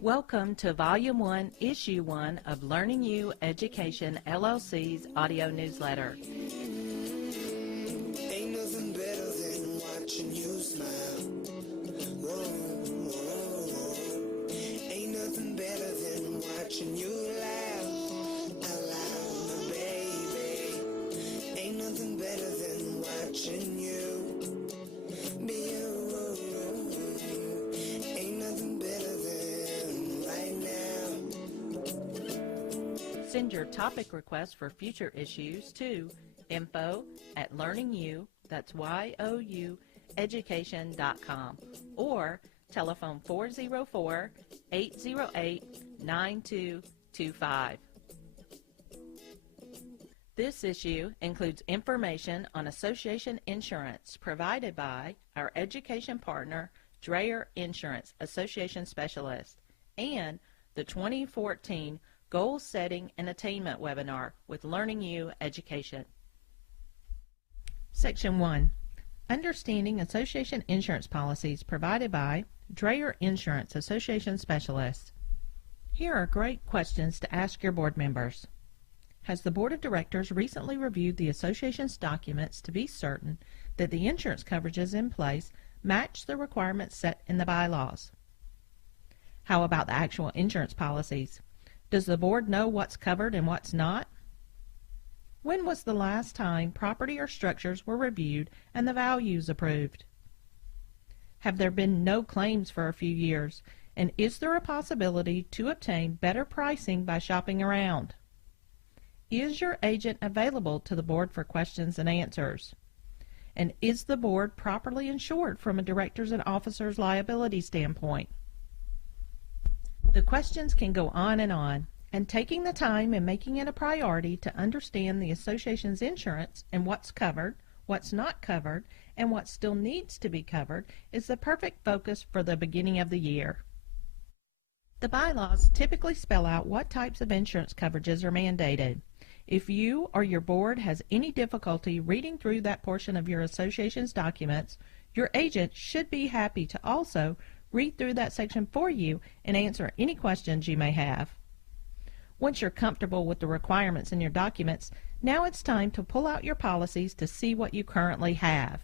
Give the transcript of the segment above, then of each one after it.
Welcome to Volume 1, Issue 1 of Learning U Education, LLC's audio newsletter. Ain't nothing better than watching you smile. Whoa, whoa, whoa. Ain't nothing better than watching you laugh out loud, my baby. Ain't nothing better than watching you be you. Ain't nothing better than right now. Send your topic requests for future issues to info@learningu, that's Y-O-U, education.com, or telephone 404-808-9225. This issue includes information on association insurance provided by our education partner, Dreyer Insurance Association Specialist, and the 2014 Goal Setting and Attainment webinar with Learning U Education. Section 1. Understanding Association Insurance Policies provided by Dreyer Insurance Association Specialists. Here are great questions to ask your board members. Has the Board of Directors recently reviewed the association's documents to be certain that the insurance coverages in place match the requirements set in the bylaws? How about the actual insurance policies? Does the board know what's covered and what's not? When was the last time property or structures were reviewed and the values approved? Have there been no claims for a few years, and is there a possibility to obtain better pricing by shopping around? Is your agent available to the board for questions and answers? And is the board properly insured from a director's and officer's liability standpoint? The questions can go on, and taking the time and making it a priority to understand the association's insurance and what's covered, what's not covered, and what still needs to be covered is the perfect focus for the beginning of the year. The bylaws typically spell out what types of insurance coverages are mandated. If you or your board has any difficulty reading through that portion of your association's documents, your agent should be happy to also read through that section for you and answer any questions you may have. Once you're comfortable with the requirements in your documents, now it's time to pull out your policies to see what you currently have.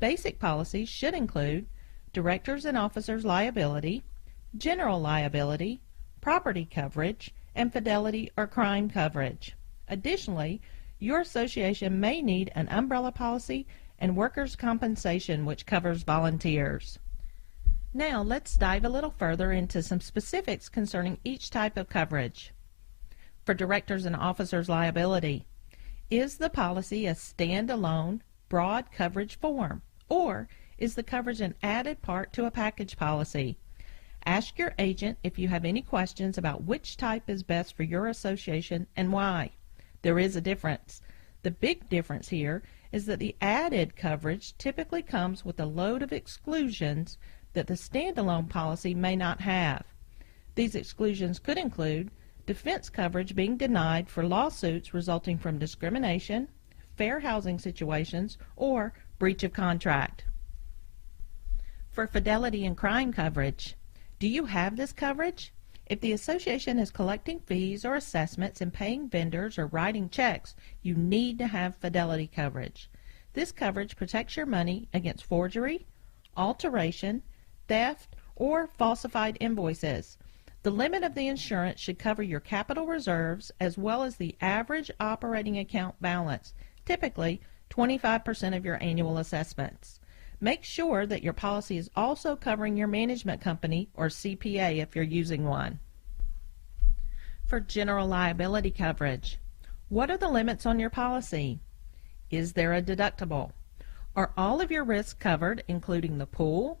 Basic policies should include directors and officers liability, general liability, property coverage, and fidelity or crime coverage. Additionally, your association may need an umbrella policy and workers' compensation, which covers volunteers. Now let's dive a little further into some specifics concerning each type of coverage. For directors and officers liability, is the policy a standalone, broad coverage form, or is the coverage an added part to a package policy? Ask your agent if you have any questions about which type is best for your association and why. There is a difference. The big difference here is that the added coverage typically comes with a load of exclusions that the standalone policy may not have. These exclusions could include defense coverage being denied for lawsuits resulting from discrimination, fair housing situations, or breach of contract. For fidelity and crime coverage, do you have this coverage? If the association is collecting fees or assessments and paying vendors or writing checks, you need to have fidelity coverage. This coverage protects your money against forgery, alteration, theft, or falsified invoices. The limit of the insurance should cover your capital reserves as well as the average operating account balance, typically 25% of your annual assessments. Make sure that your policy is also covering your management company or CPA if you're using one. For general liability coverage, what are the limits on your policy? Is there a deductible? Are all of your risks covered, including the pool,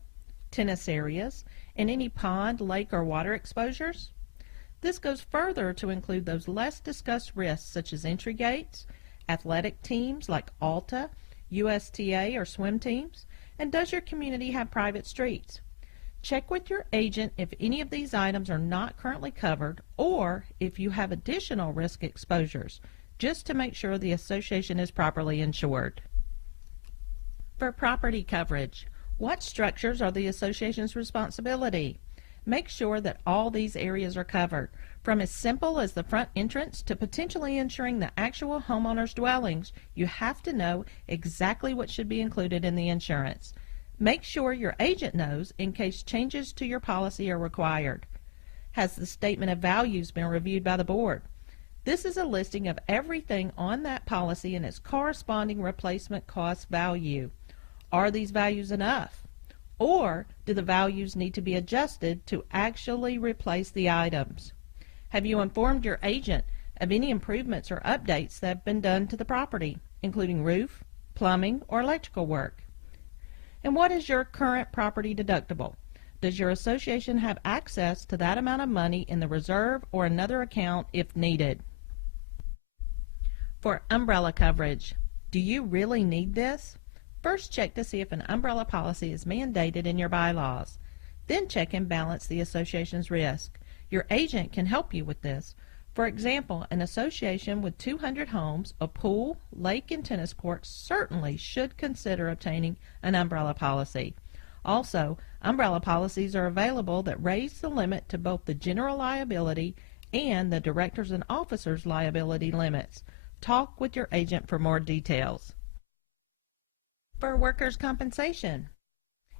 tennis areas, and any pond, lake, or water exposures? This goes further to include those less discussed risks such as entry gates, athletic teams like ALTA, USTA, or swim teams, and does your community have private streets? Check with your agent if any of these items are not currently covered or if you have additional risk exposures, just to make sure the association is properly insured. For property coverage, what structures are the association's responsibility? Make sure that all these areas are covered, from as simple as the front entrance to potentially insuring the actual homeowner's dwellings. You have to know exactly what should be included in the insurance. Make sure your agent knows in case changes to your policy are required. Has the statement of values been reviewed by the board? This is a listing of everything on that policy and its corresponding replacement cost value. Are these values enough? Or do the values need to be adjusted to actually replace the items? Have you informed your agent of any improvements or updates that have been done to the property, including roof, plumbing, or electrical work? And what is your current property deductible? Does your association have access to that amount of money in the reserve or another account if needed? For umbrella coverage, do you really need this? First, check to see if an umbrella policy is mandated in your bylaws. Then check and balance the association's risk. Your agent can help you with this. For example, an association with 200 homes, a pool, lake, and tennis courts certainly should consider obtaining an umbrella policy. Also, umbrella policies are available that raise the limit to both the general liability and the directors and officers liability limits. Talk with your agent for more details. For workers' compensation,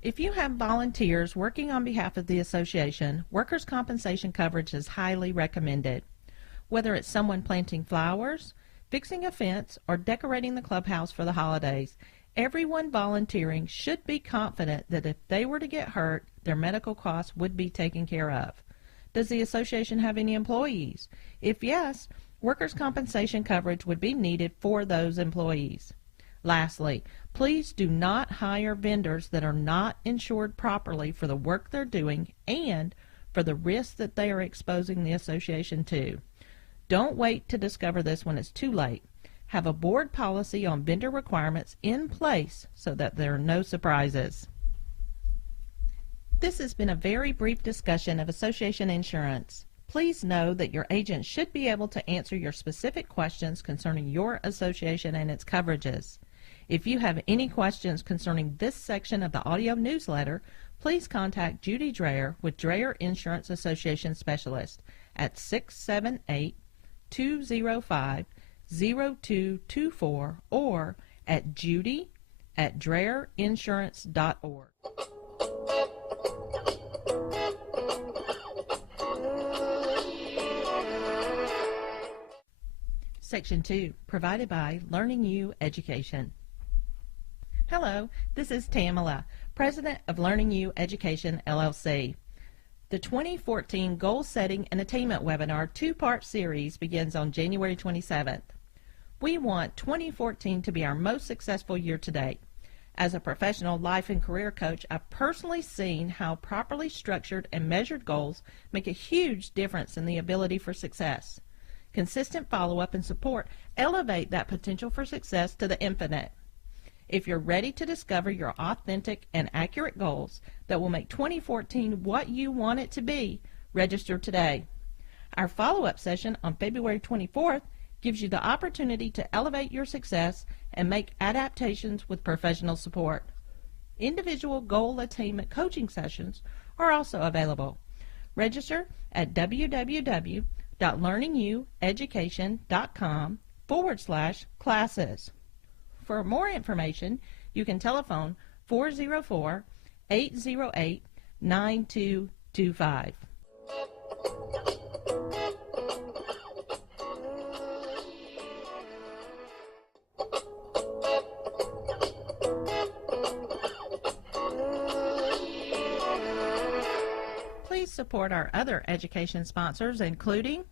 if you have volunteers working on behalf of the association, workers' compensation coverage is highly recommended. Whether it's someone planting flowers, fixing a fence, or decorating the clubhouse for the holidays, everyone volunteering should be confident that if they were to get hurt, their medical costs would be taken care of. Does the association have any employees? If yes, workers' compensation coverage would be needed for those employees. Lastly, please do not hire vendors that are not insured properly for the work they're doing and for the risks that they are exposing the association to. Don't wait to discover this when it's too late. Have a board policy on vendor requirements in place so that there are no surprises. This has been a very brief discussion of association insurance. Please know that your agent should be able to answer your specific questions concerning your association and its coverages. If you have any questions concerning this section of the audio newsletter, please contact Judy Dreyer with Dreyer Insurance Association Specialist at 678-205-0224 or at judy@dreyerinsurance.org. Section 2, provided by Learning U Education. Hello, this is Tamala, President of Learning U Education, LLC. The 2014 Goal Setting and Attainment Webinar two-part series begins on January 27th. We want 2014 to be our most successful year to date. As a professional life and career coach, I've personally seen how properly structured and measured goals make a huge difference in the ability for success. Consistent follow-up and support elevate that potential for success to the infinite. If you're ready to discover your authentic and accurate goals that will make 2014 what you want it to be, register today. Our follow-up session on February 24th gives you the opportunity to elevate your success and make adaptations with professional support. Individual goal attainment coaching sessions are also available. Register at www.learningueducation.com/classes. For more information, you can telephone 404-808-9225. Please support our other education sponsors, including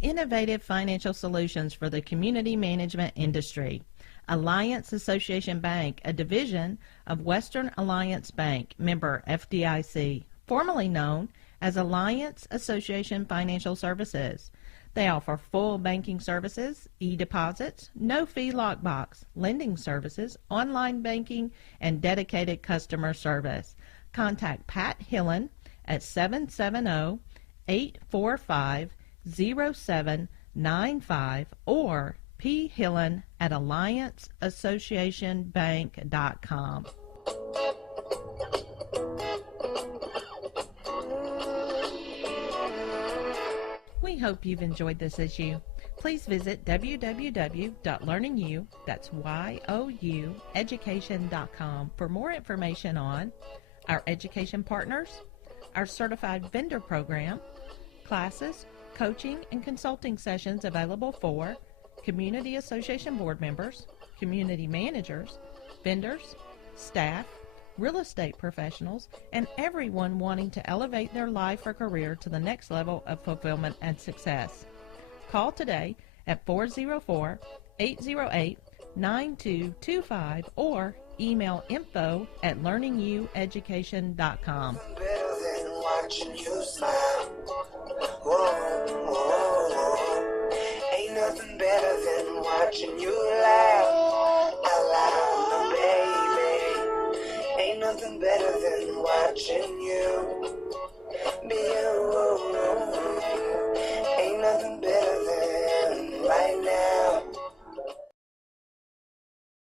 Innovative Financial Solutions for the Community Management Industry, Alliance Association Bank, a division of Western Alliance Bank, member FDIC, formerly known as Alliance Association Financial Services. They offer full banking services, e-deposits, no-fee lockbox, lending services, online banking, and dedicated customer service. Contact Pat Hillen at 770-845-0795 or phillen@allianceassociationbank.com. We hope you've enjoyed this issue. Please visit www.learningyou, that's Y-O-U, education.com for more information on our education partners, our certified vendor program, classes, coaching, and consulting sessions available for community association board members, community managers, vendors, staff, real estate professionals, and everyone wanting to elevate their life or career to the next level of fulfillment and success. Call today at 404-808-9225 or email info@learningyoueducation.com. Better than watching you smile. Whoa, whoa, whoa. Ain't nothing better than watching you laugh out loud, baby. Ain't nothing better than watching you be